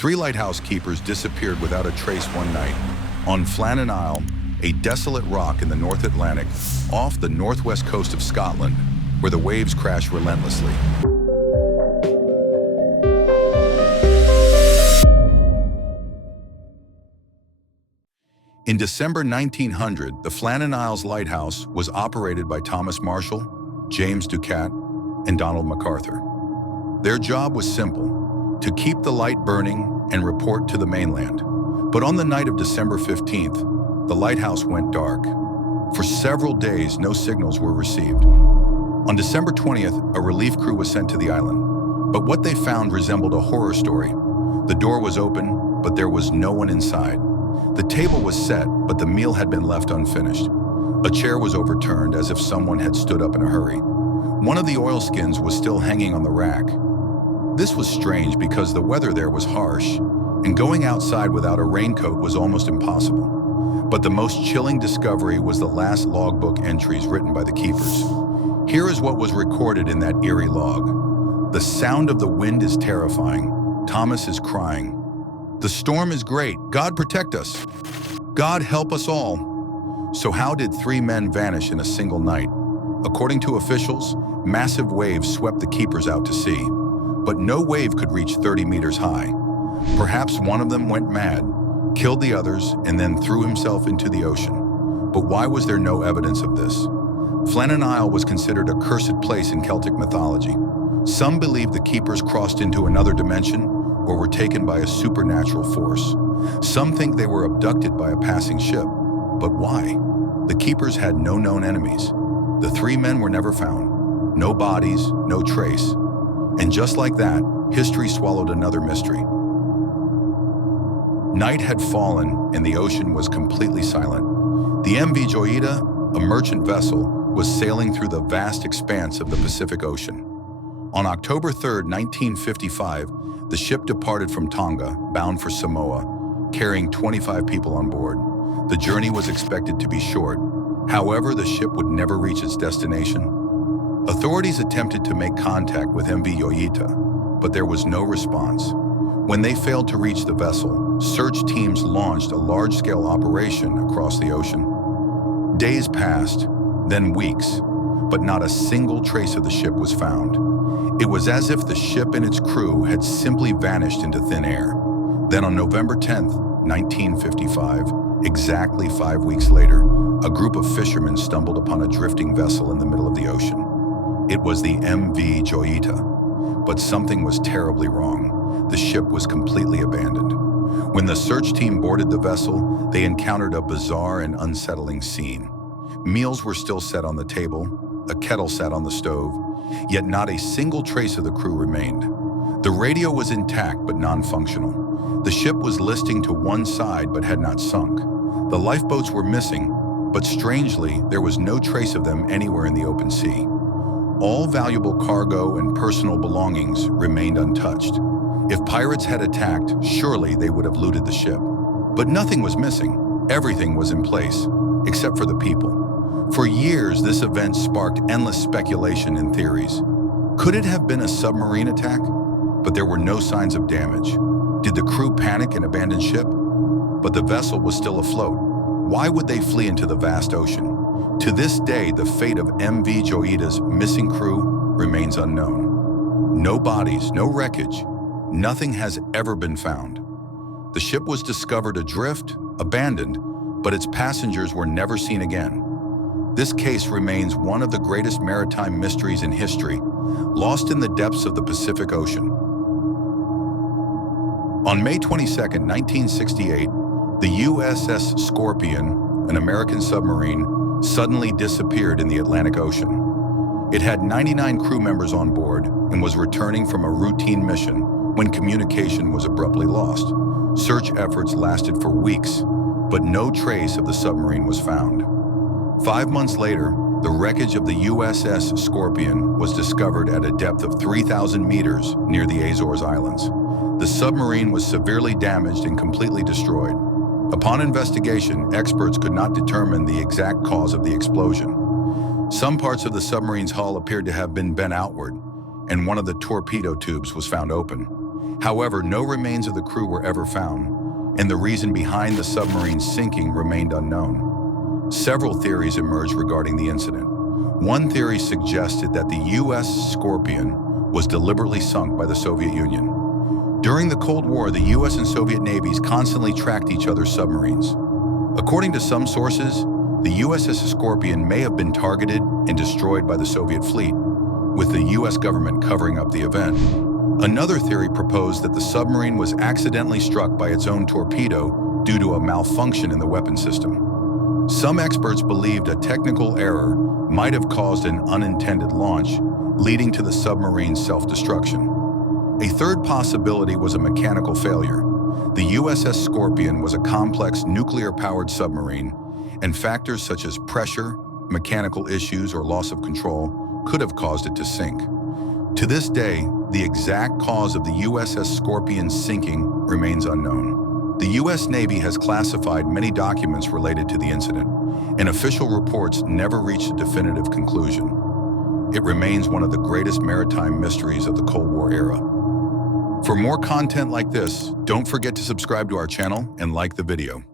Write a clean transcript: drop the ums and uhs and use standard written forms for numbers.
Three lighthouse keepers disappeared without a trace one night on Flannan Isle, a desolate rock in the North Atlantic, off the northwest coast of Scotland, where the waves crash relentlessly. In December 1900, the Flannan Isles Lighthouse was operated by Thomas Marshall, James Ducat, and Donald MacArthur. Their job was simple: to keep the light burning and report to the mainland. But on the night of December 15th, the lighthouse went dark. For several days, no signals were received. On December 20th, a relief crew was sent to the island. But what they found resembled a horror story. The door was open, but there was no one inside. The table was set, but the meal had been left unfinished. A chair was overturned as if someone had stood up in a hurry. One of the oilskins was still hanging on the rack. This was strange because the weather there was harsh, and going outside without a raincoat was almost impossible. But the most chilling discovery was the last logbook entries written by the keepers. Here is what was recorded in that eerie log. "The sound of the wind is terrifying. Thomas is crying. The storm is great. God protect us. God help us all." So how did three men vanish in a single night? According to officials, massive waves swept the keepers out to sea. But no wave could reach 30 meters high. Perhaps one of them went mad, killed the others, and then threw himself into the ocean. But why was there no evidence of this? Flannan Isle was considered a cursed place in Celtic mythology. Some believe the keepers crossed into another dimension or were taken by a supernatural force. Some think they were abducted by a passing ship. But why? The keepers had no known enemies. The three men were never found. No bodies, no trace. And just like that, history swallowed another mystery. Night had fallen and the ocean was completely silent. The MV Joyita, a merchant vessel, was sailing through the vast expanse of the Pacific Ocean. On October 3, 1955, the ship departed from Tonga, bound for Samoa, carrying 25 people on board. The journey was expected to be short. However, the ship would never reach its destination. Authorities attempted to make contact with MV Joyita, but there was no response. When they failed to reach the vessel, search teams launched a large-scale operation across the ocean. Days passed, then weeks, but not a single trace of the ship was found. It was as if the ship and its crew had simply vanished into thin air. Then on November 10th, 1955, exactly 5 weeks later, a group of fishermen stumbled upon a drifting vessel in the middle of the ocean. It was the MV Joyita, but something was terribly wrong. The ship was completely abandoned. When the search team boarded the vessel, they encountered a bizarre and unsettling scene. Meals were still set on the table, a kettle sat on the stove, yet not a single trace of the crew remained. The radio was intact but non-functional. The ship was listing to one side but had not sunk. The lifeboats were missing, but strangely, there was no trace of them anywhere in the open sea. All valuable cargo and personal belongings remained untouched. If pirates had attacked, surely they would have looted the ship. But nothing was missing. Everything was in place, except for the people. For years, this event sparked endless speculation and theories. Could it have been a submarine attack? But there were no signs of damage. Did the crew panic and abandon ship? But the vessel was still afloat. Why would they flee into the vast ocean? To this day, the fate of MV Joyita's missing crew remains unknown. No bodies, no wreckage. Nothing has ever been found. The ship was discovered adrift, abandoned, but its passengers were never seen again. This case remains one of the greatest maritime mysteries in history, lost in the depths of the Pacific Ocean. On May 22, 1968, the USS Scorpion, an American submarine, suddenly disappeared in the Atlantic Ocean. It had 99 crew members on board and was returning from a routine mission when communication was abruptly lost. Search efforts lasted for weeks, but no trace of the submarine was found. 5 months later, the wreckage of the USS Scorpion was discovered at a depth of 3,000 meters near the Azores Islands. The submarine was severely damaged and completely destroyed. Upon investigation, experts could not determine the exact cause of the explosion. Some parts of the submarine's hull appeared to have been bent outward, and one of the torpedo tubes was found open. However, no remains of the crew were ever found, and the reason behind the submarine's sinking remained unknown. Several theories emerged regarding the incident. One theory suggested that the U.S. Scorpion was deliberately sunk by the Soviet Union. During the Cold War, the U.S. and Soviet navies constantly tracked each other's submarines. According to some sources, the USS Scorpion may have been targeted and destroyed by the Soviet fleet, with the U.S. government covering up the event. Another theory proposed that the submarine was accidentally struck by its own torpedo due to a malfunction in the weapon system. Some experts believed a technical error might have caused an unintended launch, leading to the submarine's self-destruction. A third possibility was a mechanical failure. The USS Scorpion was a complex nuclear-powered submarine, and factors such as pressure, mechanical issues, or loss of control could have caused it to sink. To this day, the exact cause of the USS Scorpion's sinking remains unknown. The U.S. Navy has classified many documents related to the incident, and official reports never reached a definitive conclusion. It remains one of the greatest maritime mysteries of the Cold War era. For more content like this, don't forget to subscribe to our channel and like the video.